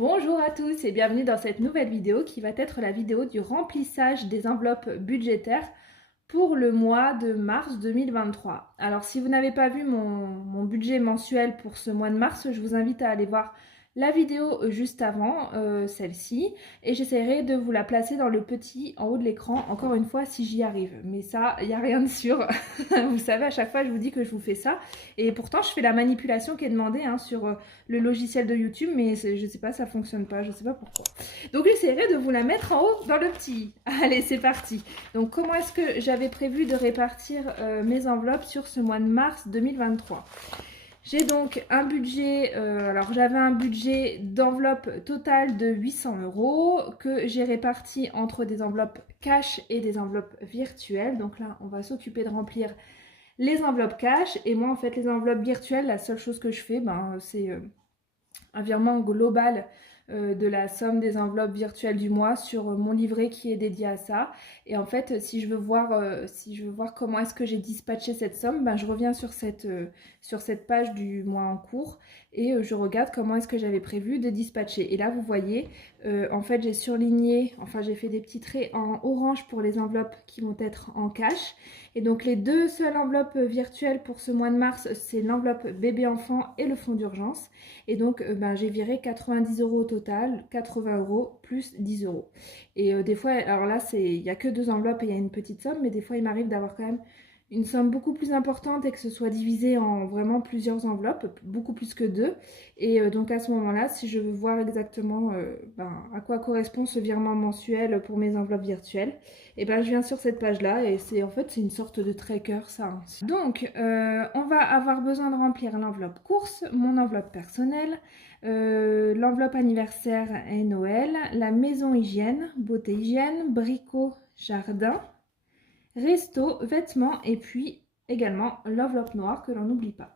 Bonjour à tous et bienvenue dans cette nouvelle vidéo qui va être la vidéo du remplissage des enveloppes budgétaires pour le mois de mars 2023. Alors si vous n'avez pas vu mon budget mensuel pour ce mois de mars, je vous invite à aller voir la vidéo juste avant, celle-ci, et j'essaierai de vous la placer dans le petit en haut de l'écran, encore une fois si j'y arrive. Mais ça, il n'y a rien de sûr. Vous savez, à chaque fois je vous dis que je vous fais ça, et pourtant je fais la manipulation qui est demandée sur le logiciel de YouTube, mais je sais pas, ça fonctionne pas, je sais pas pourquoi. Donc j'essaierai de vous la mettre en haut dans le petit. Allez, c'est parti. Donc comment est-ce que j'avais prévu de répartir mes enveloppes sur ce mois de mars 2023? J'ai donc un budget, alors j'avais un budget d'enveloppe totale de 800 € que j'ai réparti entre des enveloppes cash et des enveloppes virtuelles. Donc là, on va s'occuper de remplir les enveloppes cash. Et moi, en fait, les enveloppes virtuelles, la seule chose que je fais, c'est un virement global de la somme des enveloppes virtuelles du mois sur mon livret qui est dédié à ça. Et en fait, si je veux voir comment est-ce que j'ai dispatché cette somme, je reviens sur cette page du mois en cours et je regarde comment est-ce que j'avais prévu de dispatcher. Et là, vous voyez, en fait, j'ai surligné, enfin j'ai fait des petits traits en orange pour les enveloppes qui vont être en cash. Et donc les deux seules enveloppes virtuelles pour ce mois de mars, c'est l'enveloppe bébé enfant et le fonds d'urgence. Et donc j'ai viré 90 € au total, 80 € plus 10 €. Et des fois, alors là, il n'y a que deux enveloppes et il y a une petite somme, mais des fois il m'arrive d'avoir quand même une somme beaucoup plus importante et que ce soit divisé en vraiment plusieurs enveloppes, beaucoup plus que deux. Et donc à ce moment-là, si je veux voir exactement à quoi correspond ce virement mensuel pour mes enveloppes virtuelles, et je viens sur cette page-là et c'est une sorte de tracker ça, hein. Donc on va avoir besoin de remplir l'enveloppe course, mon enveloppe personnelle, l'enveloppe anniversaire et Noël, la maison hygiène, beauté hygiène, bricot, jardin, resto, vêtements et puis également l'enveloppe noire que l'on n'oublie pas.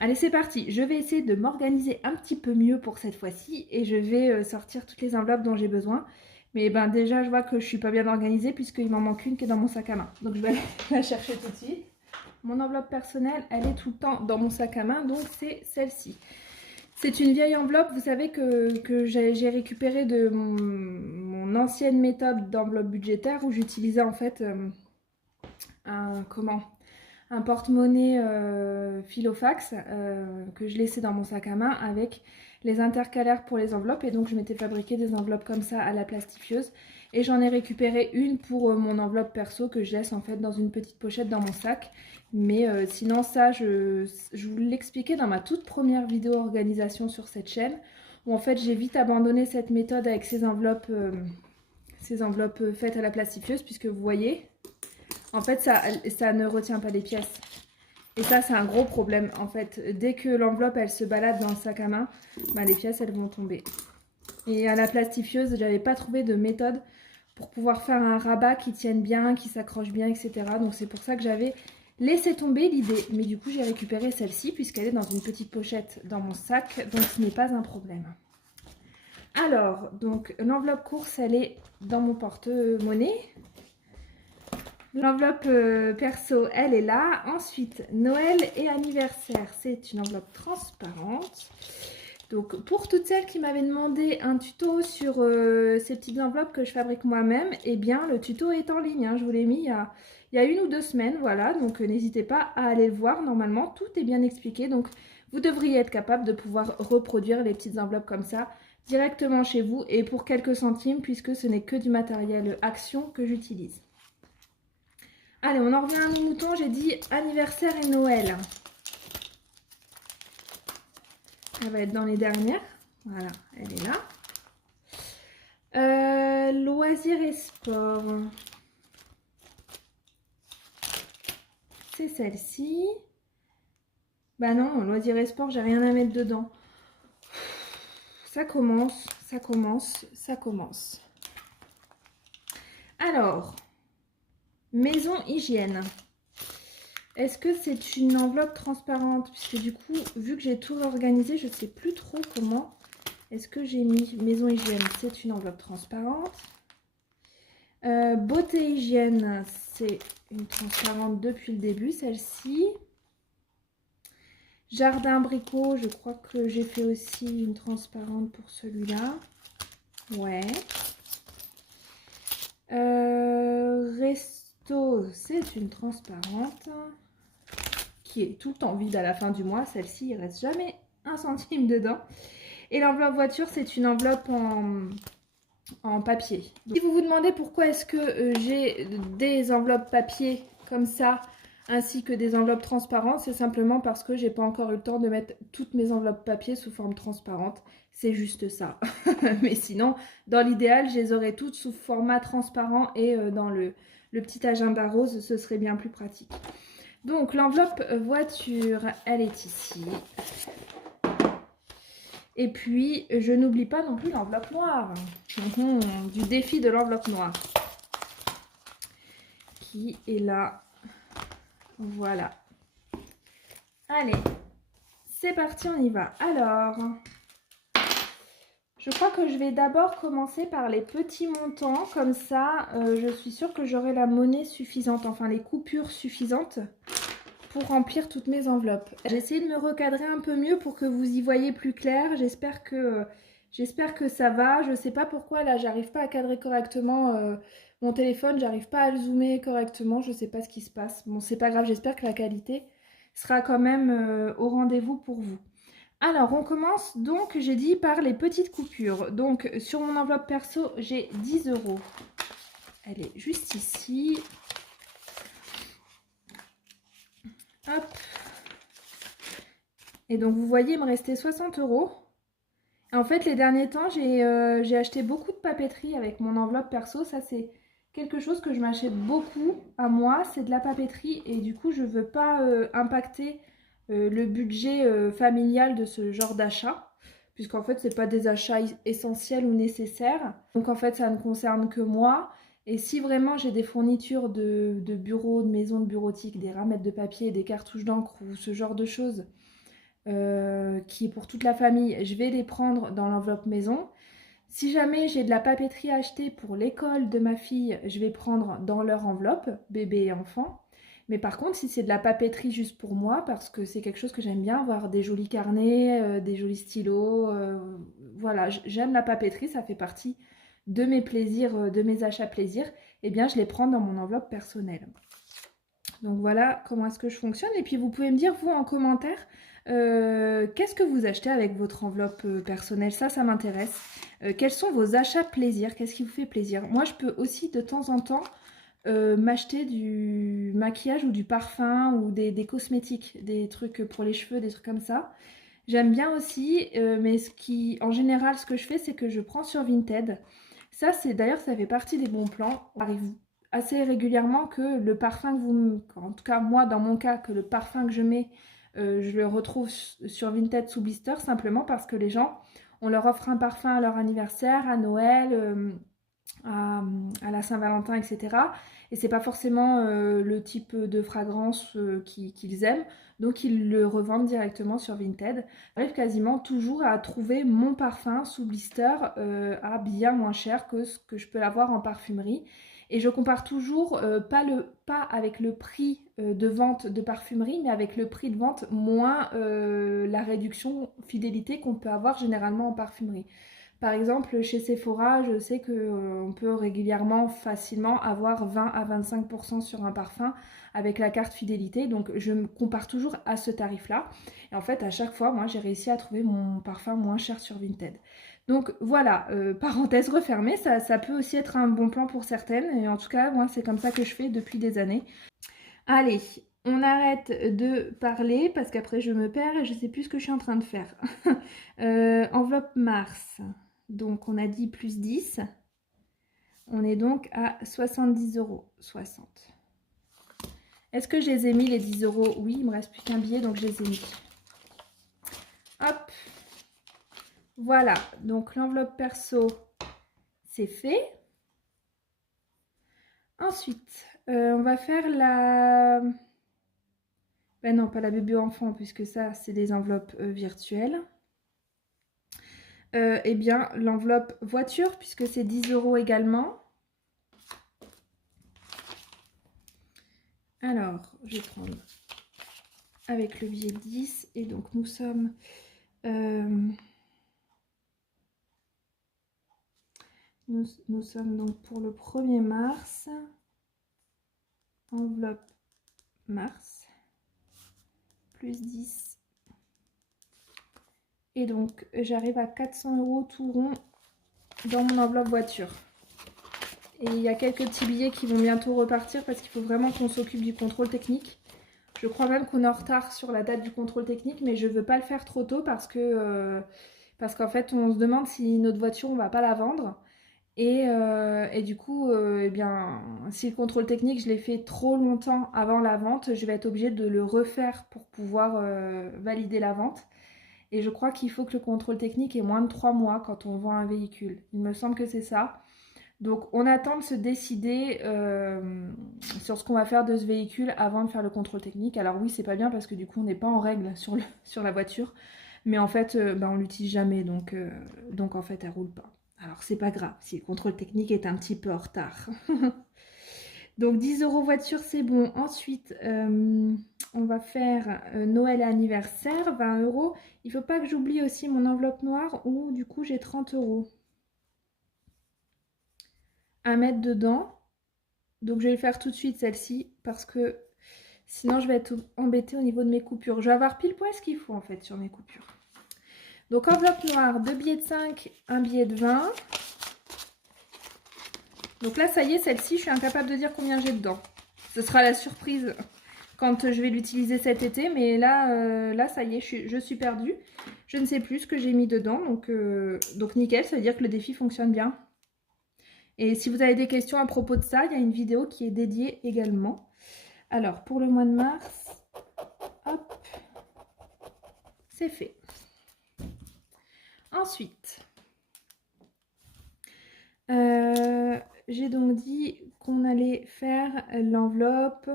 Allez, c'est parti. Je vais essayer de m'organiser un petit peu mieux pour cette fois-ci et je vais sortir toutes les enveloppes dont j'ai besoin. Mais déjà, je vois que je suis pas bien organisée puisqu'il m'en manque une qui est dans mon sac à main. Donc, je vais aller la chercher tout de suite. Mon enveloppe personnelle, elle est tout le temps dans mon sac à main, donc c'est celle-ci. C'est une vieille enveloppe, vous savez, que j'ai récupérée de mon ancienne méthode d'enveloppe budgétaire où j'utilisais en fait un porte-monnaie Filofax que je laissais dans mon sac à main avec les intercalaires pour les enveloppes. Et donc je m'étais fabriqué des enveloppes comme ça à la plastifieuse. Et j'en ai récupéré une pour mon enveloppe perso que je laisse en fait dans une petite pochette dans mon sac. Mais sinon ça, je vous l'expliquais dans ma toute première vidéo organisation sur cette chaîne. Où en fait j'ai vite abandonné cette méthode avec ces enveloppes faites à la plastifieuse, puisque vous voyez, en fait ça ne retient pas les pièces. Et ça c'est un gros problème en fait. Dès que l'enveloppe elle se balade dans le sac à main, les pièces elles vont tomber. Et à la plastifieuse, j'avais pas trouvé de méthode pour pouvoir faire un rabat qui tienne bien, qui s'accroche bien, etc. Donc c'est pour ça que j'avais laissé tomber l'idée. Mais du coup j'ai récupéré celle-ci puisqu'elle est dans une petite pochette dans mon sac, donc ce n'est pas un problème. Alors, donc l'enveloppe course, elle est dans mon porte-monnaie. L'enveloppe perso, elle est là. Ensuite, Noël et anniversaire, c'est une enveloppe transparente. Donc, pour toutes celles qui m'avaient demandé un tuto sur ces petites enveloppes que je fabrique moi-même, eh bien, le tuto est en ligne, hein. Je vous l'ai mis il y a 1 ou 2 semaines, voilà. Donc, n'hésitez pas à aller le voir. Normalement, tout est bien expliqué. Donc, vous devriez être capable de pouvoir reproduire les petites enveloppes comme ça directement chez vous et pour quelques centimes, puisque ce n'est que du matériel Action que j'utilise. Allez, on en revient à nos moutons. J'ai dit anniversaire et Noël. Elle va être dans les dernières. Voilà, elle est là. Loisirs et sport. C'est celle-ci. Non, loisirs et sport, j'ai rien à mettre dedans. Ça commence, ça commence, ça commence. Alors, maison hygiène. Est-ce que c'est une enveloppe transparente? Puisque du coup, vu que j'ai tout organisé, je ne sais plus trop comment est-ce que j'ai mis maison hygiène. C'est une enveloppe transparente. Beauté hygiène, c'est une transparente depuis le début, celle-ci. Jardin abricot, je crois que j'ai fait aussi une transparente pour celui-là. Ouais. Resto, c'est une transparente qui est tout le temps vide à la fin du mois. Celle-ci, il reste jamais un centime dedans. Et l'enveloppe voiture, c'est une enveloppe en papier. Donc, si vous vous demandez pourquoi est-ce que j'ai des enveloppes papier comme ça, ainsi que des enveloppes transparentes, c'est simplement parce que j'ai pas encore eu le temps de mettre toutes mes enveloppes papier sous forme transparente. C'est juste ça. Mais sinon, dans l'idéal, je les aurais toutes sous format transparent et dans le petit agenda rose, ce serait bien plus pratique. Donc l'enveloppe voiture, elle est ici. Et puis, je n'oublie pas non plus l'enveloppe noire. Du défi de l'enveloppe noire. Qui est là. Voilà. Allez, c'est parti, on y va. Alors, je crois que je vais d'abord commencer par les petits montants. Comme ça, je suis sûre que j'aurai la monnaie suffisante, enfin les coupures suffisantes pour remplir toutes mes enveloppes. J'ai essayé de me recadrer un peu mieux pour que vous y voyez plus clair. J'espère que ça va. Je ne sais pas pourquoi là j'arrive pas à cadrer correctement mon téléphone, j'arrive pas à le zoomer correctement, je ne sais pas ce qui se passe. Bon, c'est pas grave, j'espère que la qualité sera quand même au rendez-vous pour vous. Alors on commence donc, j'ai dit, par les petites coupures. Donc sur mon enveloppe perso, j'ai 10 €. Elle est juste ici. Hop. Et donc vous voyez, il me restait 60 €. En fait, les derniers temps, j'ai acheté beaucoup de papeterie avec mon enveloppe perso. Ça, c'est quelque chose que je m'achète beaucoup à moi. C'est de la papeterie et du coup, je ne veux pas impacter le budget familial de ce genre d'achat. Puisqu'en fait, ce n'est pas des achats essentiels ou nécessaires. Donc en fait, ça ne concerne que moi. Et si vraiment j'ai des fournitures de bureau, de maison, de bureautique, des ramettes de papier, des cartouches d'encre ou ce genre de choses qui est pour toute la famille, je vais les prendre dans l'enveloppe maison. Si jamais j'ai de la papeterie à acheter pour l'école de ma fille, je vais prendre dans leur enveloppe, bébé et enfant. Mais par contre, si c'est de la papeterie juste pour moi, parce que c'est quelque chose que j'aime bien, avoir des jolis carnets, des jolis stylos, voilà, j'aime la papeterie, ça fait partie de mes plaisirs, de mes achats plaisirs, et bien je les prends dans mon enveloppe personnelle. Donc voilà comment est-ce que je fonctionne. Et puis vous pouvez me dire, vous, en commentaire, qu'est-ce que vous achetez avec votre enveloppe personnelle? Ça m'intéresse. Quels sont vos achats plaisir? Qu'est-ce qui vous fait plaisir? Moi, je peux aussi de temps en temps m'acheter du maquillage ou du parfum ou des cosmétiques, des trucs pour les cheveux, des trucs comme ça. J'aime bien aussi, mais en général, ce que je fais, c'est que je prends sur Vinted. Ça, d'ailleurs, ça fait partie des bons plans. On arrive assez régulièrement que le parfum en tout cas moi dans mon cas, que le parfum que je mets, je le retrouve sur Vinted sous blister, simplement parce que les gens, on leur offre un parfum à leur anniversaire, à Noël, à la Saint-Valentin, etc. Et c'est pas forcément le type de fragrance qu'ils aiment, donc ils le revendent directement sur Vinted. J'arrive quasiment toujours à trouver mon parfum sous blister à bien moins cher que ce que je peux l'avoir en parfumerie. Et je compare toujours pas avec le prix de vente de parfumerie, mais avec le prix de vente moins la réduction fidélité qu'on peut avoir généralement en parfumerie. Par exemple, chez Sephora, je sais qu'on peut régulièrement, facilement avoir 20 à 25% sur un parfum avec la carte fidélité. Donc, je me compare toujours à ce tarif-là. Et en fait, à chaque fois, moi, j'ai réussi à trouver mon parfum moins cher sur Vinted. Donc, voilà, parenthèse refermée, ça peut aussi être un bon plan pour certaines. Et en tout cas, moi, c'est comme ça que je fais depuis des années. Allez, on arrête de parler parce qu'après, je me perds et je ne sais plus ce que je suis en train de faire. Enveloppe Mars. Donc, on a dit plus 10. On est donc à 70 €. 60. Est-ce que je les ai mis, les 10 €? Oui, il me reste plus qu'un billet, donc je les ai mis. Hop. Voilà. Donc, l'enveloppe perso, c'est fait. Ensuite, on va faire la... Ben non, pas la bébé enfant, puisque ça, c'est des enveloppes virtuelles. Eh bien, l'enveloppe voiture, puisque c'est 10 € également. Alors, je vais prendre avec le billet 10. Et donc nous sommes... nous sommes donc pour le 1er mars. Enveloppe mars. Plus 10. Et donc j'arrive à 400 € tout rond dans mon enveloppe voiture. Et il y a quelques petits billets qui vont bientôt repartir parce qu'il faut vraiment qu'on s'occupe du contrôle technique. Je crois même qu'on est en retard sur la date du contrôle technique, mais je ne veux pas le faire trop tôt parce qu'en fait on se demande si notre voiture on ne va pas la vendre. Et du coup, eh bien, si le contrôle technique je l'ai fait trop longtemps avant la vente, je vais être obligée de le refaire pour pouvoir valider la vente. Et je crois qu'il faut que le contrôle technique ait moins de 3 mois quand on vend un véhicule. Il me semble que c'est ça. Donc on attend de se décider sur ce qu'on va faire de ce véhicule avant de faire le contrôle technique. Alors oui, c'est pas bien parce que du coup on n'est pas en règle sur la voiture. Mais en fait, on l'utilise jamais, donc en fait elle roule pas. Alors c'est pas grave si le contrôle technique est un petit peu en retard. Donc 10 € voiture, c'est bon. Ensuite, on va faire Noël et anniversaire, 20 €. Il faut pas que j'oublie aussi mon enveloppe noire où du coup j'ai 30 € à mettre dedans. Donc je vais le faire tout de suite celle-ci parce que sinon je vais être embêtée au niveau de mes coupures. Je vais avoir pile poil ce qu'il faut en fait sur mes coupures. Donc enveloppe noire, 2 billets de 5, un billet de 20. Donc là ça y est, celle-ci je suis incapable de dire combien j'ai dedans. Ce sera la surprise quand je vais l'utiliser cet été, mais là ça y est, je suis perdue. Je ne sais plus ce que j'ai mis dedans, donc nickel, ça veut dire que le défi fonctionne bien. Et si vous avez des questions à propos de ça, il y a une vidéo qui est dédiée également. Alors, pour le mois de mars, hop, c'est fait. Ensuite, j'ai donc dit qu'on allait faire l'enveloppe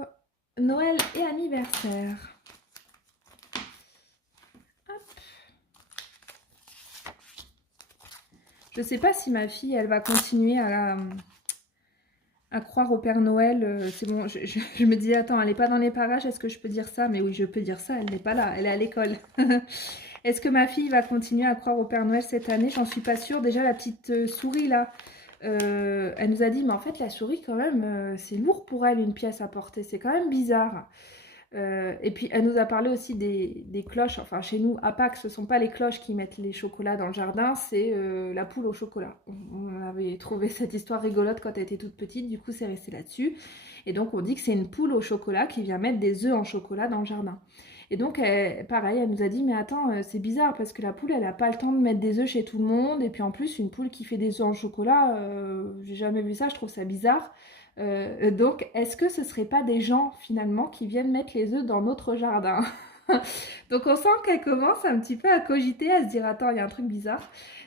Noël et anniversaire. Je sais pas si ma fille, elle va continuer à croire au Père Noël. C'est bon, je me dis, attends, elle n'est pas dans les parages, est-ce que je peux dire ça? Mais oui, je peux dire ça, elle n'est pas là, elle est à l'école. Est-ce que ma fille va continuer à croire au Père Noël cette année? J'en suis pas sûre. Déjà, la petite souris, là, elle nous a dit, mais en fait, la souris, quand même, c'est lourd pour elle, une pièce à porter. C'est quand même bizarre. Et puis elle nous a parlé aussi des cloches. Enfin chez nous à Pâques ce ne sont pas les cloches qui mettent les chocolats dans le jardin, c'est la poule au chocolat. On avait trouvé cette histoire rigolote quand elle était toute petite, du coup c'est resté là-dessus. Et donc on dit que c'est une poule au chocolat qui vient mettre des œufs en chocolat dans le jardin. Et donc pareil, elle nous a dit mais attends c'est bizarre parce que la poule elle n'a pas le temps de mettre des œufs chez tout le monde. Et puis en plus une poule qui fait des œufs en chocolat, j'ai jamais vu ça, je trouve ça bizarre. Donc, est-ce que ce ne serait pas des gens, finalement, qui viennent mettre les œufs dans notre jardin? Donc, on sent qu'elle commence un petit peu à cogiter, à se dire, attends, il y a un truc bizarre.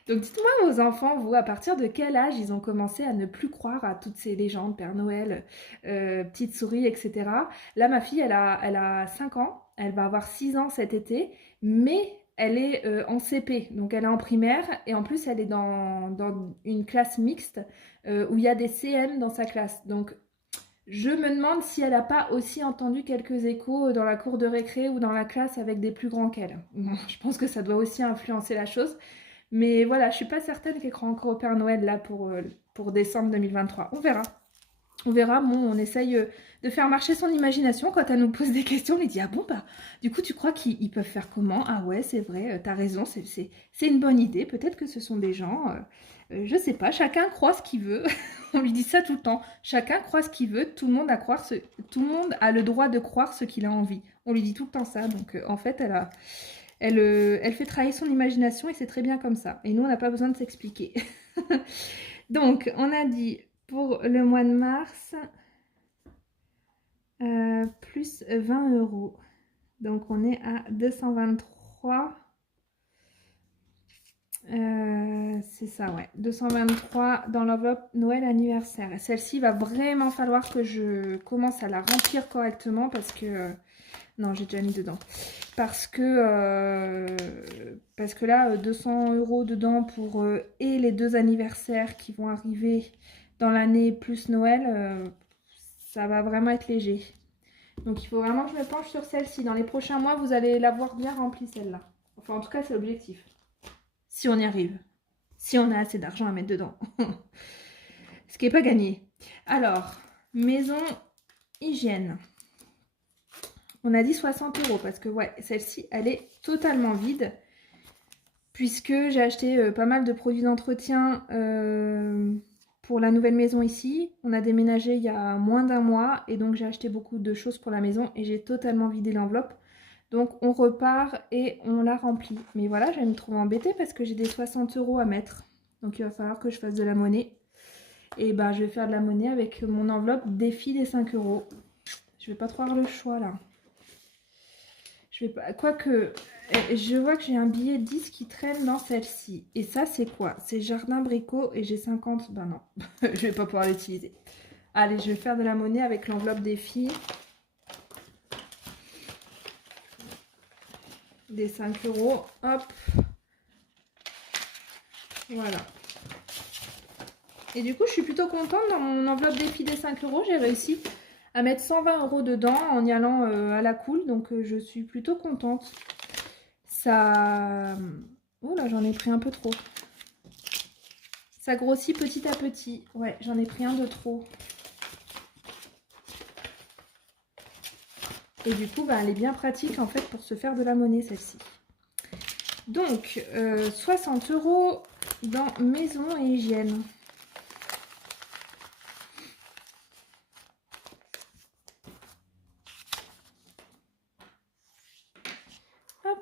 Donc, dites-moi aux enfants, vous, à partir de quel âge ils ont commencé à ne plus croire à toutes ces légendes, Père Noël, petite souris, etc. Là, ma fille, elle a 5 ans, elle va avoir 6 ans cet été, mais elle est en CP, donc elle est en primaire, et en plus, elle est dans une classe mixte où il y a des CM dans sa classe. Donc, je me demande si elle n'a pas aussi entendu quelques échos dans la cour de récré ou dans la classe avec des plus grands qu'elle. Bon, je pense que ça doit aussi influencer la chose. Mais voilà, je ne suis pas certaine qu'elle croit encore au Père Noël là pour décembre 2023. On verra. On verra, bon, on essaye de faire marcher son imagination. Quand elle nous pose des questions, on lui dit, ah bon, bah, du coup, tu crois qu'ils peuvent faire comment? Ah ouais, c'est vrai, t'as raison, c'est une bonne idée. Peut-être que ce sont des gens, je sais pas, chacun croit ce qu'il veut. On lui dit ça tout le temps. Chacun croit ce qu'il veut, tout le monde tout le monde a le droit de croire ce qu'il a envie. On lui dit tout le temps ça. Donc, en fait, elle fait travailler son imagination et c'est très bien comme ça. Et nous, on n'a pas besoin de s'expliquer. Donc, on a dit... Pour le mois de mars, plus 20 €. Donc, on est à 223. C'est ça, ouais. 223 dans l'enveloppe Noël anniversaire. Celle-ci, va vraiment falloir que je commence à la remplir correctement parce que... non, j'ai déjà mis dedans. Parce que là, 200 € dedans pour et les 2 anniversaires qui vont arriver... dans l'année plus Noël, ça va vraiment être léger. Donc il faut vraiment que je me penche sur celle-ci. Dans les prochains mois, vous allez la voir bien remplie celle-là. Enfin, en tout cas, c'est l'objectif. Si on y arrive. Si on a assez d'argent à mettre dedans. Ce qui n'est pas gagné. Alors, maison hygiène. On a dit 60 € parce que ouais, celle-ci, elle est totalement vide. Puisque j'ai acheté pas mal de produits d'entretien pour la nouvelle maison ici. On a déménagé il y a moins d'1 mois et donc j'ai acheté beaucoup de choses pour la maison et j'ai totalement vidé l'enveloppe. Donc on repart et on la remplit. Mais voilà, je vais me trouver embêtée parce que j'ai des 60 € à mettre. Donc il va falloir que je fasse de la monnaie. Et ben je vais faire de la monnaie avec mon enveloppe défi des 5 €. Je vais pas trop avoir le choix là. Je vais pas... Quoique, je vois que j'ai un billet 10 qui traîne dans celle-ci. Et ça, c'est quoi? C'est Jardin Brico et j'ai 50... Ben non, je vais pas pouvoir l'utiliser. Allez, je vais faire de la monnaie avec l'enveloppe des filles. Des 5 €. Hop. Voilà. Et du coup, je suis plutôt contente. Dans mon enveloppe des filles des 5 €, j'ai réussi à mettre 120 € dedans en y allant à la cool. Donc, je suis plutôt contente. Ça... Oh là, j'en ai pris un peu trop. Ça grossit petit à petit. Ouais, j'en ai pris un de trop. Et du coup, bah, elle est bien pratique en fait pour se faire de la monnaie celle-ci. Donc, 60 € dans maison et hygiène. Hop.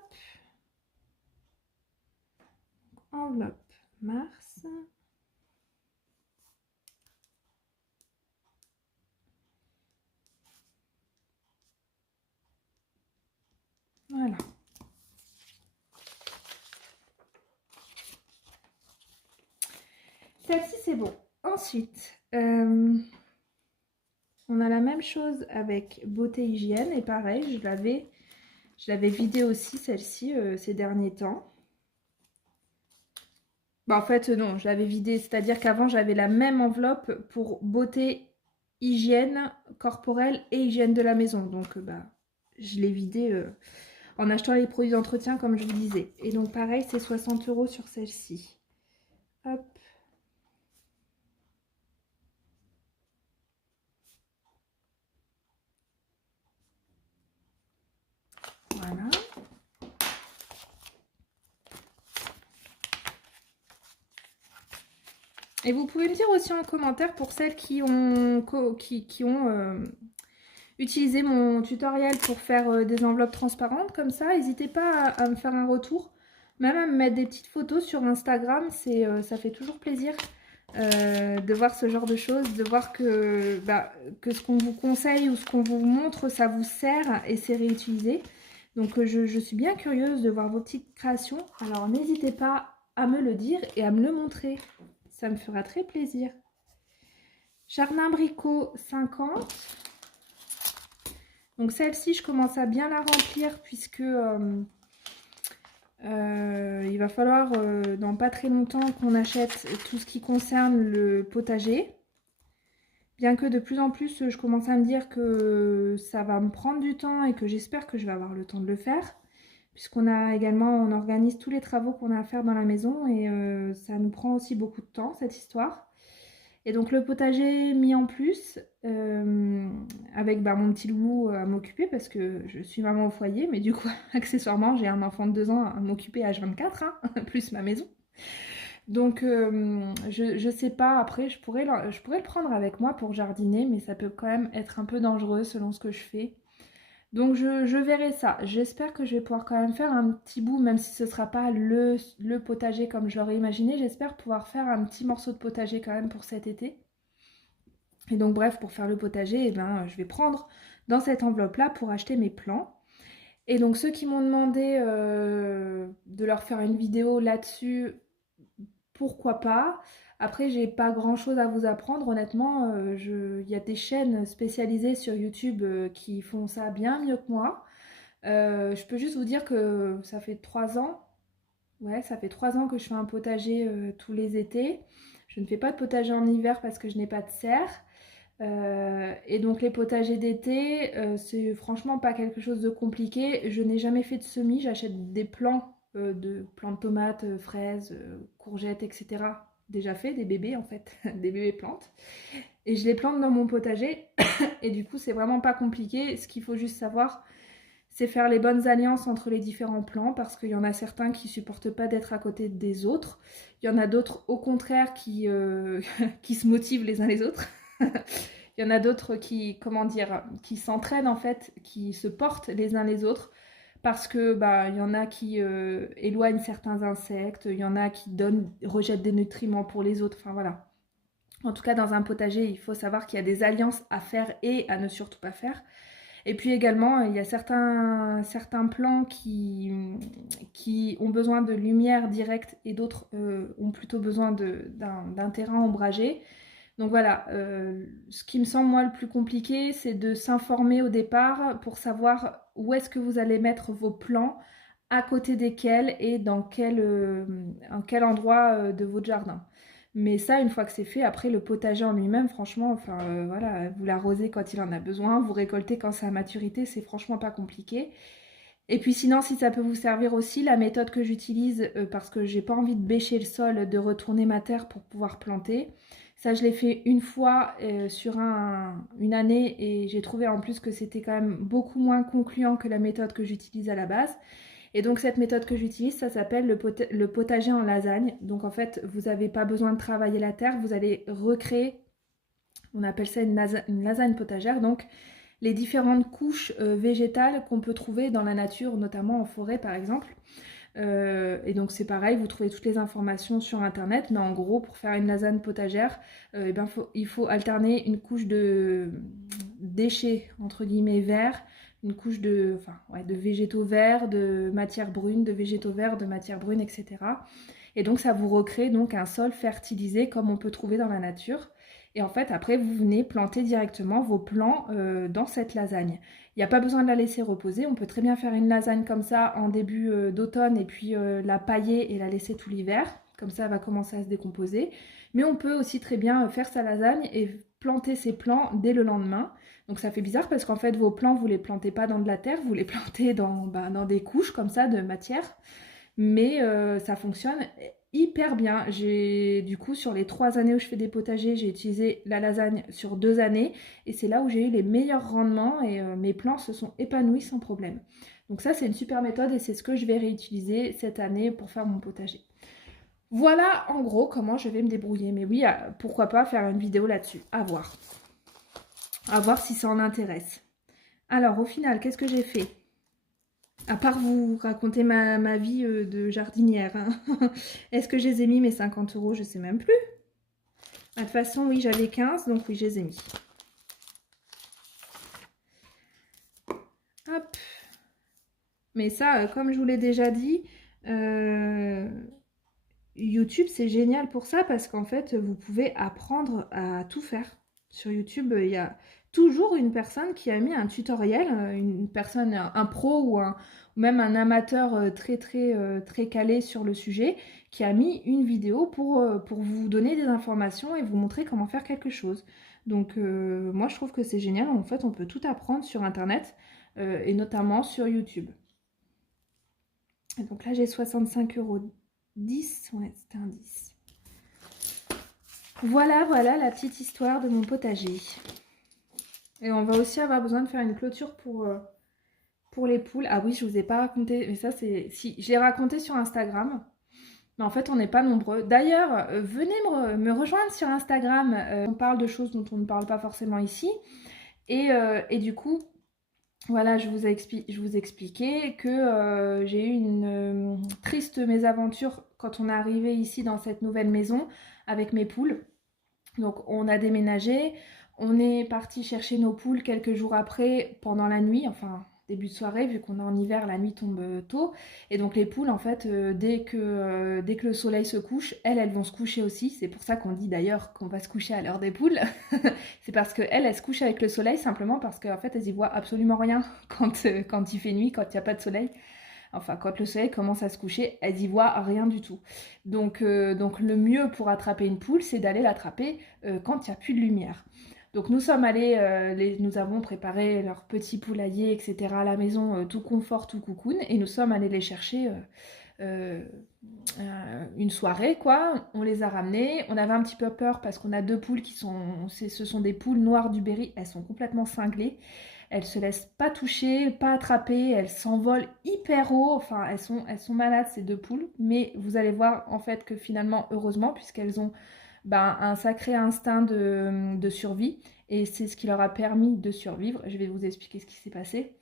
Enveloppe mars. Voilà. Celle-ci, c'est bon. Ensuite, on a la même chose avec beauté hygiène. Et pareil, je l'avais vidée aussi, celle-ci, ces derniers temps. Bah, en fait, non, je l'avais vidée. C'est-à-dire qu'avant, j'avais la même enveloppe pour beauté, hygiène corporelle et hygiène de la maison. Donc, bah, je l'ai vidée en achetant les produits d'entretien, comme je vous disais. Et donc, pareil, c'est 60 € sur celle-ci. Hop. Voilà. Et vous pouvez me dire aussi en commentaire pour celles qui ont utilisé mon tutoriel pour faire des enveloppes transparentes comme ça. N'hésitez pas à me faire un retour, même à me mettre des petites photos sur Instagram. Ça fait toujours plaisir de voir ce genre de choses, de voir que ce qu'on vous conseille ou ce qu'on vous montre, ça vous sert et c'est réutilisé. Donc je suis bien curieuse de voir vos petites créations. Alors n'hésitez pas à me le dire et à me le montrer. Ça me fera très plaisir. Jardin Brico 50. Donc celle-ci, je commence à bien la remplir puisque il va falloir dans pas très longtemps qu'on achète tout ce qui concerne le potager. Bien que de plus en plus, je commence à me dire que ça va me prendre du temps et que j'espère que je vais avoir le temps de le faire. Puisqu'on a également, on organise tous les travaux qu'on a à faire dans la maison et ça nous prend aussi beaucoup de temps, cette histoire. Et donc le potager mis en plus, avec mon petit loulou à m'occuper parce que je suis maman au foyer, mais du coup, accessoirement, j'ai un enfant de 2 ans à m'occuper H24, hein, plus ma maison. Donc je sais pas, après je pourrais le prendre avec moi pour jardiner, mais ça peut quand même être un peu dangereux selon ce que je fais. Donc je verrai ça. J'espère que je vais pouvoir quand même faire un petit bout, même si ce ne sera pas le potager comme je l'aurais imaginé. J'espère pouvoir faire un petit morceau de potager quand même pour cet été. Et donc bref, pour faire le potager, eh ben, je vais prendre dans cette enveloppe-là pour acheter mes plants. Et donc ceux qui m'ont demandé de leur faire une vidéo là-dessus, pourquoi pas. Après, j'ai pas grand-chose à vous apprendre, honnêtement. Il y a des chaînes spécialisées sur YouTube qui font ça bien mieux que moi. Je peux juste vous dire que ça fait 3 ans. Ouais, ça fait 3 ans que je fais un potager tous les étés. Je ne fais pas de potager en hiver parce que je n'ai pas de serre. Et donc les potagers d'été, c'est franchement pas quelque chose de compliqué. Je n'ai jamais fait de semis, j'achète des plants de tomates, fraises, courgettes, etc. Déjà fait, des bébés en fait, des bébés plantes. Et je les plante dans mon potager. Et du coup, c'est vraiment pas compliqué. Ce qu'il faut juste savoir, c'est faire les bonnes alliances entre les différents plants parce qu'il y en a certains qui supportent pas d'être à côté des autres. Il y en a d'autres, au contraire, qui se motivent les uns les autres. Il y en a d'autres qui, comment dire, qui s'entraident en fait, qui se portent les uns les autres parce que il y en a qui éloignent certains insectes, il y en a qui rejettent des nutriments pour les autres. Enfin voilà. En tout cas, dans un potager, il faut savoir qu'il y a des alliances à faire et à ne surtout pas faire. Et puis également, il y a certains plants qui ont besoin de lumière directe et d'autres ont plutôt besoin d'un terrain ombragé. Donc voilà, ce qui me semble moi le plus compliqué, c'est de s'informer au départ pour savoir où est-ce que vous allez mettre vos plants, à côté desquels et en quel endroit de votre jardin. Mais ça, une fois que c'est fait, après le potager en lui-même, franchement, enfin voilà, vous l'arrosez quand il en a besoin, vous récoltez quand c'est à maturité, c'est franchement pas compliqué. Et puis sinon, si ça peut vous servir aussi, la méthode que j'utilise, parce que j'ai pas envie de bêcher le sol, de retourner ma terre pour pouvoir planter. Ça, je l'ai fait une fois sur une année et j'ai trouvé en plus que c'était quand même beaucoup moins concluant que la méthode que j'utilise à la base. Et donc cette méthode que j'utilise, ça s'appelle le potager en lasagne. Donc en fait, vous n'avez pas besoin de travailler la terre, vous allez recréer, on appelle ça une lasagne potagère, donc les différentes couches végétales qu'on peut trouver dans la nature, notamment en forêt par exemple. Et donc c'est pareil, vous trouvez toutes les informations sur internet, mais en gros pour faire une lasagne potagère, il faut alterner une couche de déchets entre guillemets verts, une couche de végétaux verts, de matière brune, de végétaux verts, de matière brune, etc. Et donc ça vous recrée donc un sol fertilisé comme on peut trouver dans la nature. Et en fait après vous venez planter directement vos plants dans cette lasagne. Il n'y a pas besoin de la laisser reposer, on peut très bien faire une lasagne comme ça en début d'automne et puis la pailler et la laisser tout l'hiver. Comme ça elle va commencer à se décomposer. Mais on peut aussi très bien faire sa lasagne et planter ses plants dès le lendemain. Donc ça fait bizarre parce qu'en fait vos plants vous les plantez pas dans de la terre, vous les plantez dans des couches comme ça de matière. Mais ça fonctionne hyper bien. Du coup, sur les 3 années où je fais des potagers, j'ai utilisé la lasagne sur 2 années. Et c'est là où j'ai eu les meilleurs rendements et mes plants se sont épanouis sans problème. Donc ça, c'est une super méthode et c'est ce que je vais réutiliser cette année pour faire mon potager. Voilà en gros comment je vais me débrouiller. Mais oui, pourquoi pas faire une vidéo là-dessus. À voir. À voir si ça en intéresse. Alors, au final, qu'est-ce que j'ai fait ? À part vous raconter ma vie de jardinière. Hein. Est-ce que je les ai mis mes 50 €? Je sais même plus. De toute façon, oui, j'avais 15, donc oui, je les ai mis. Hop. Mais ça, comme je vous l'ai déjà dit, YouTube, c'est génial pour ça parce qu'en fait, vous pouvez apprendre à tout faire. Sur YouTube, il y a toujours une personne qui a mis un tutoriel, une personne, un pro ou même un amateur très calé sur le sujet, qui a mis une vidéo pour vous donner des informations et vous montrer comment faire quelque chose. Donc moi, je trouve que c'est génial. En fait, on peut tout apprendre sur Internet et notamment sur YouTube. Et donc là, j'ai 65 €. 10, ouais, c'était un 10. Voilà la petite histoire de mon potager. Et on va aussi avoir besoin de faire une clôture pour les poules. Ah oui, je vous ai pas raconté, mais ça c'est... Si, je l'ai raconté sur Instagram, mais en fait on n'est pas nombreux. D'ailleurs, venez me rejoindre sur Instagram. On parle de choses dont on ne parle pas forcément ici. Et du coup, voilà, je vous expliquais que j'ai eu une triste mésaventure quand on est arrivé ici dans cette nouvelle maison avec mes poules. Donc on a déménagé, on est parti chercher nos poules quelques jours après pendant la nuit, enfin début de soirée, vu qu'on est en hiver, la nuit tombe tôt. Et donc les poules, en fait, dès que le soleil se couche, elles vont se coucher aussi. C'est pour ça qu'on dit d'ailleurs qu'on va se coucher à l'heure des poules. C'est parce qu'elles se couchent avec le soleil, simplement parce qu'en fait, elles y voient absolument rien quand il fait nuit, quand il n'y a pas de soleil. Enfin, quand le soleil commence à se coucher, elles n'y voient rien du tout. Donc le mieux pour attraper une poule, c'est d'aller l'attraper quand il n'y a plus de lumière. Donc nous sommes allés, nous avons préparé leur petit poulailler, etc. à la maison, tout confort, tout coucoune, et nous sommes allés les chercher euh, une soirée, quoi. On les a ramenés. On avait un petit peu peur parce qu'on a 2 poules ce sont des poules noires du Berry. Elles sont complètement cinglées. Elles se laissent pas toucher, pas attraper. Elles s'envolent hyper haut. Enfin, elles sont malades ces 2 poules. Mais vous allez voir en fait que finalement, heureusement, puisqu'elles ont un sacré instinct de survie. Et c'est ce qui leur a permis de survivre. Je vais vous expliquer ce qui s'est passé.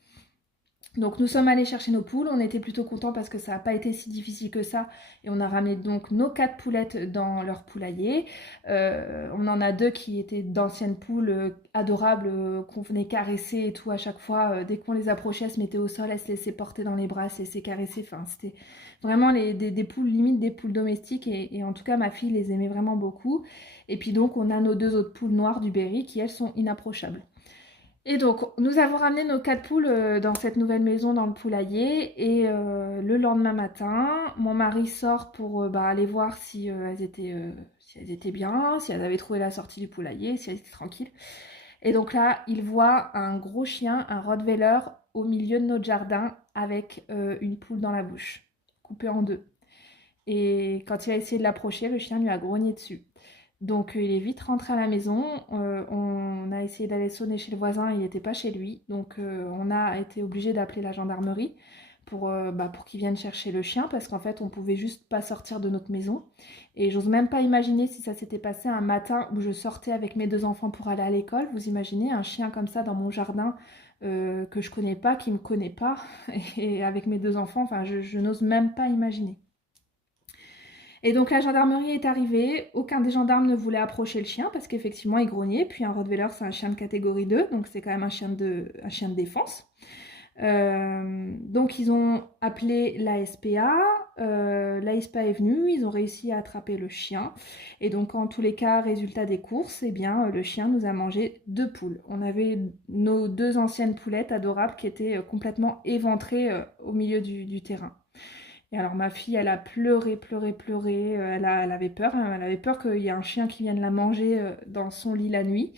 Donc nous sommes allés chercher nos poules, on était plutôt contents parce que ça n'a pas été si difficile que ça et on a ramené donc nos 4 poulettes dans leur poulailler. On en a 2 qui étaient d'anciennes poules adorables qu'on venait caresser et tout à chaque fois. Dès qu'on les approchait, elles se mettaient au sol, elles se laissaient porter dans les bras, elles se laissaient caresser. Enfin, c'était vraiment des poules, limite des poules domestiques et en tout cas ma fille les aimait vraiment beaucoup. Et puis donc on a nos 2 autres poules noires du Berry qui elles sont inapprochables. Et donc, nous avons ramené nos 4 poules dans cette nouvelle maison dans le poulailler. Et le lendemain matin, mon mari sort pour aller voir si si elles étaient bien, si elles avaient trouvé la sortie du poulailler, si elles étaient tranquilles. Et donc là, il voit un gros chien, un Rottweiler, au milieu de notre jardin avec une poule dans la bouche, coupée en 2. Et quand il a essayé de l'approcher, le chien lui a grogné dessus. Donc il est vite rentré à la maison, on a essayé d'aller sonner chez le voisin, il n'était pas chez lui, donc on a été obligé d'appeler la gendarmerie pour qu'ils viennent chercher le chien, parce qu'en fait on pouvait juste pas sortir de notre maison. Et j'ose même pas imaginer si ça s'était passé un matin où je sortais avec mes 2 enfants pour aller à l'école. Vous imaginez un chien comme ça dans mon jardin que je connais pas, qui me connaît pas, et avec mes 2 enfants, enfin je n'ose même pas imaginer. Et donc la gendarmerie est arrivée, aucun des gendarmes ne voulait approcher le chien parce qu'effectivement il grognait, puis un Rottweiler c'est un chien de catégorie 2, donc c'est quand même un chien de défense. Donc ils ont appelé la SPA, la SPA est venue, ils ont réussi à attraper le chien, et donc en tous les cas, résultat des courses, eh bien le chien nous a mangé 2 poules. On avait nos 2 anciennes poulettes adorables qui étaient complètement éventrées au milieu du terrain. Et alors ma fille, elle a pleuré, pleuré, pleuré, elle avait peur, hein, elle avait peur qu'il y ait un chien qui vienne la manger dans son lit la nuit.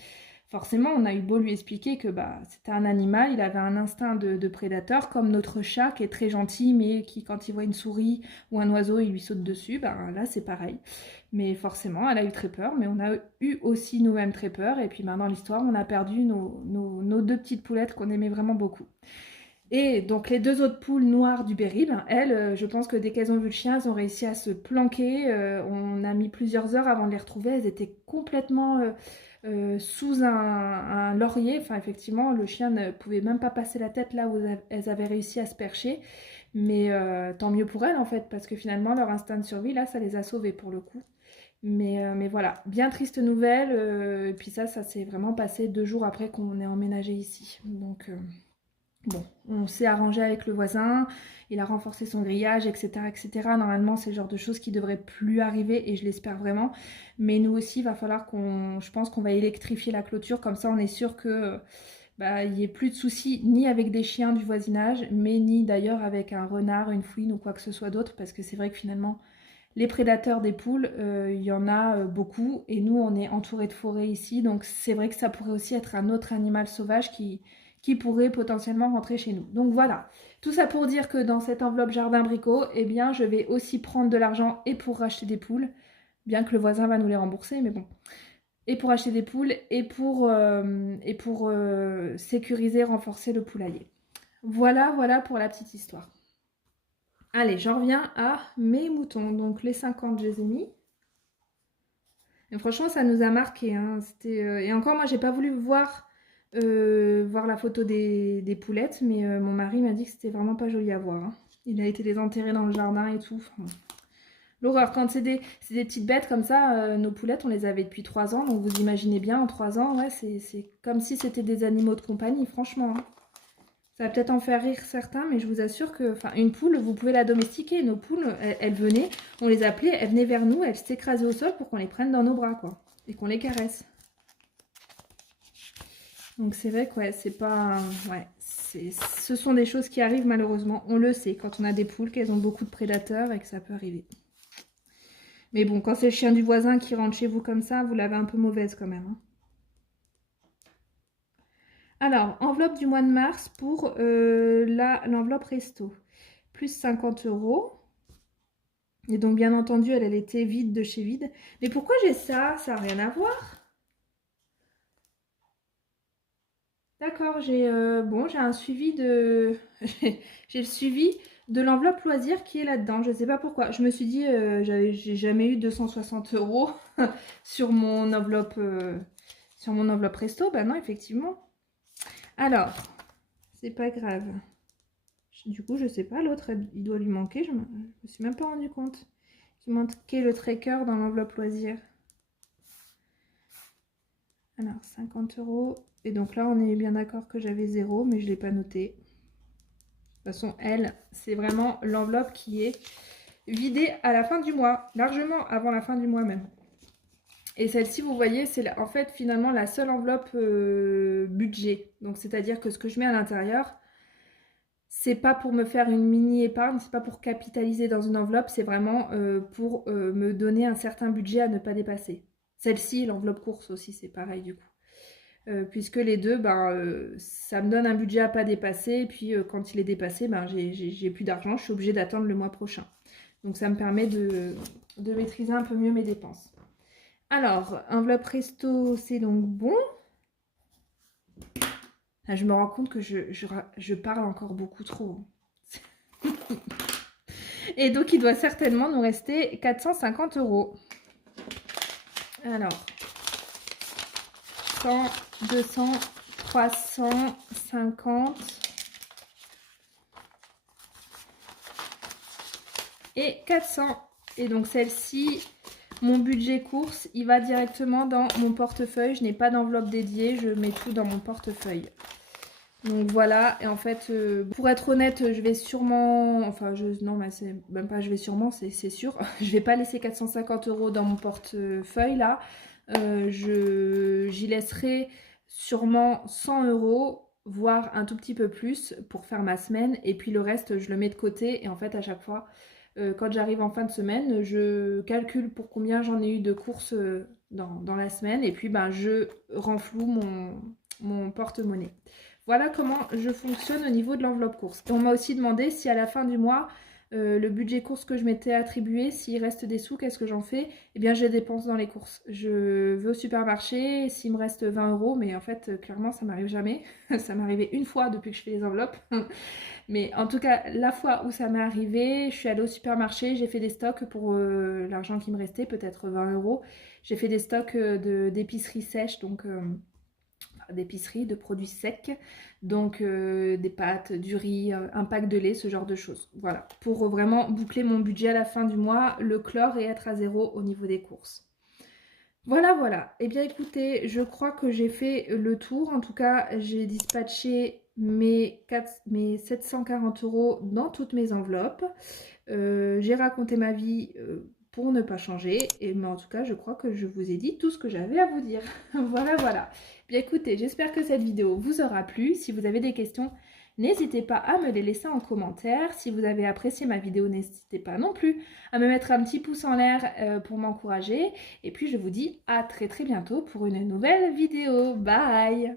Forcément, on a eu beau lui expliquer que c'était un animal, il avait un instinct de prédateur, comme notre chat qui est très gentil, mais qui quand il voit une souris ou un oiseau, il lui saute dessus, là c'est pareil. Mais forcément, elle a eu très peur, mais on a eu aussi nous-mêmes très peur, et puis dans l'histoire, on a perdu nos 2 petites poulettes qu'on aimait vraiment beaucoup. Et donc les 2 autres poules noires du Berry, elles, je pense que dès qu'elles ont vu le chien, elles ont réussi à se planquer. On a mis plusieurs heures avant de les retrouver. Elles étaient complètement sous un laurier. Enfin, effectivement, le chien ne pouvait même pas passer la tête là où elles avaient réussi à se percher. Mais tant mieux pour elles en fait, parce que finalement, leur instinct de survie, là, ça les a sauvées pour le coup. Mais voilà, bien triste nouvelle. Et puis ça s'est vraiment passé 2 jours après qu'on ait emménagé ici. Donc... Bon, on s'est arrangé avec le voisin, il a renforcé son grillage, etc., etc. Normalement, c'est le genre de choses qui ne devraient plus arriver et je l'espère vraiment. Mais nous aussi, il va falloir je pense qu'on va électrifier la clôture, comme ça on est sûr que il n'y ait plus de soucis ni avec des chiens du voisinage, mais ni d'ailleurs avec un renard, une fouine ou quoi que ce soit d'autre, parce que c'est vrai que finalement, les prédateurs des poules, il y en a beaucoup et nous, on est entouré de forêts ici, donc c'est vrai que ça pourrait aussi être un autre animal sauvage qui pourrait potentiellement rentrer chez nous. Donc voilà, tout ça pour dire que dans cette enveloppe jardin bricot, eh bien je vais aussi prendre de l'argent et pour racheter des poules, bien que le voisin va nous les rembourser, mais bon. Et pour acheter des poules et pour sécuriser, renforcer le poulailler. Voilà pour la petite histoire. Allez, j'en reviens à mes moutons. Donc les 50, je les ai mis. Et franchement, ça nous a marqué. Hein. Et encore, moi, j'ai pas voulu voir la photo des poulettes, mais mon mari m'a dit que c'était vraiment pas joli à voir. Hein. Il a été les enterrer dans le jardin et tout. Enfin, l'horreur. Quand c'est des petites bêtes comme ça, nos poulettes, on les avait depuis 3 ans. Donc vous imaginez bien, en 3 ans, ouais, c'est comme si c'était des animaux de compagnie, franchement. Hein. Ça va peut-être en faire rire certains, mais je vous assure que, une poule, vous pouvez la domestiquer. Nos poules, elles venaient, on les appelait, elles venaient vers nous, elles s'écrasaient au sol pour qu'on les prenne dans nos bras, quoi. Et qu'on les caresse. Donc c'est vrai que, ouais, c'est pas... Ouais, ce sont des choses qui arrivent malheureusement. On le sait, quand on a des poules, qu'elles ont beaucoup de prédateurs et que ça peut arriver. Mais bon, quand c'est le chien du voisin qui rentre chez vous comme ça, vous l'avez un peu mauvaise quand même. Hein. Alors, enveloppe du mois de mars pour l'enveloppe resto. Plus 50 euros. Et donc, bien entendu, elle était vide de chez vide. Mais pourquoi j'ai ça? Ça n'a rien à voir. D'accord, j'ai un suivi de... j'ai le suivi de l'enveloppe loisir qui est là-dedans. Je ne sais pas pourquoi. Je me suis dit, j'ai jamais eu 260 euros sur mon enveloppe resto. Bah non, effectivement. Alors, c'est pas grave. Du coup, je sais pas, l'autre, il doit lui manquer. Je me suis même pas rendu compte. Il manquait le tracker dans l'enveloppe loisir. Alors, 50 euros. Et donc là, on est bien d'accord que j'avais 0, mais je ne l'ai pas noté. De toute façon, elle, c'est vraiment l'enveloppe qui est vidée à la fin du mois, largement avant la fin du mois même. Et celle-ci, vous voyez, c'est en fait finalement la seule enveloppe budget. Donc, c'est-à-dire que ce que je mets à l'intérieur, c'est pas pour me faire une mini épargne, c'est pas pour capitaliser dans une enveloppe, c'est vraiment pour me donner un certain budget à ne pas dépasser. Celle-ci, l'enveloppe course aussi, c'est pareil du coup. Puisque les deux, ça me donne un budget à pas dépasser. Et puis quand il est dépassé, j'ai plus d'argent, je suis obligée d'attendre le mois prochain. Donc ça me permet de maîtriser un peu mieux mes dépenses. Alors, enveloppe resto, c'est donc bon. Là, je me rends compte que je parle encore beaucoup trop. Et donc, il doit certainement nous rester 450 euros. Alors, 100, 200, 350 et 400. Et donc, celle-ci, mon budget course, il va directement dans mon portefeuille. Je n'ai pas d'enveloppe dédiée, je mets tout dans mon portefeuille. Donc voilà, et en fait, pour être honnête, je vais sûrement, non, mais c'est même pas je vais sûrement, c'est sûr, je vais pas laisser 450 euros dans mon portefeuille là, j'y laisserai sûrement 100 euros, voire un tout petit peu plus pour faire ma semaine, et puis le reste, je le mets de côté, et en fait, à chaque fois, quand j'arrive en fin de semaine, je calcule pour combien j'en ai eu de courses dans la semaine, et puis je renfloue mon porte-monnaie. Voilà comment je fonctionne au niveau de l'enveloppe course. Et on m'a aussi demandé si à la fin du mois, le budget course que je m'étais attribué, s'il reste des sous, qu'est-ce que j'en fais? Eh bien, je les dépense dans les courses. Je vais au supermarché, s'il me reste 20 euros, mais en fait, clairement, ça m'arrive jamais. Ça m'est arrivé une fois depuis que je fais les enveloppes. Mais en tout cas, la fois où ça m'est arrivé, je suis allée au supermarché, j'ai fait des stocks pour l'argent qui me restait, peut-être 20 euros. J'ai fait des stocks d'épicerie sèche, donc d'épicerie, de produits secs, donc des pâtes, du riz, un pack de lait, ce genre de choses. Voilà, pour vraiment boucler mon budget à la fin du mois, le clore et être à 0 au niveau des courses. Voilà, voilà. Eh bien, écoutez, je crois que j'ai fait le tour. En tout cas, j'ai dispatché mes 740 euros dans toutes mes enveloppes. J'ai raconté ma vie pour ne pas changer. Mais en tout cas, je crois que je vous ai dit tout ce que j'avais à vous dire. Voilà, voilà. Bien, écoutez, j'espère que cette vidéo vous aura plu. Si vous avez des questions, n'hésitez pas à me les laisser en commentaire. Si vous avez apprécié ma vidéo, n'hésitez pas non plus à me mettre un petit pouce en l'air pour m'encourager. Et puis je vous dis à très très bientôt pour une nouvelle vidéo. Bye!